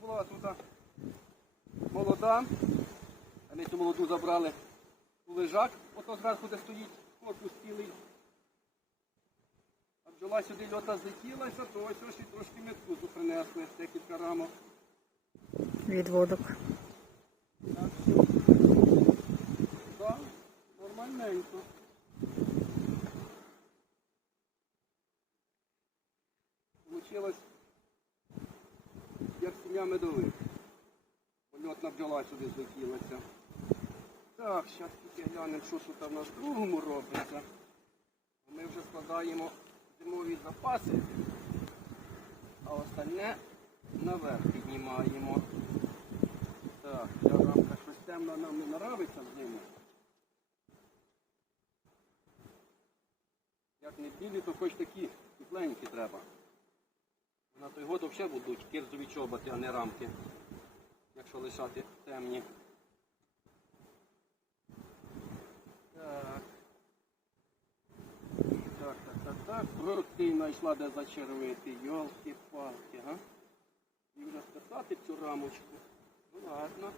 була тут молода. Ми цю молоду забрали у лежак, ото зверху, де стоїть корпус цілий. А бджола сюди льота злетілася, то ось ось і трошки медку принесли, декілька рамок. Відводок. Так. Так, нормальненько. Получилось, як сім'я медових. Польотна бджола сюди злетілася. Так, зараз тільки глянемо, що тут в нас в другому робиться. Ми вже складаємо зимові запаси, а остальне наверх піднімаємо. Так, ця рамка щось темно нам не нравиться в зиму. Як не білі, то хоч такі тепленькі треба. На той год взагалі будуть кирзові чоботи, а не рамки, якщо лишати темні. Так. Так, так, так, так. Горти знайшла, де зачервити. Йолки-палки, га? І вже списати цю рамочку. Ну ладно.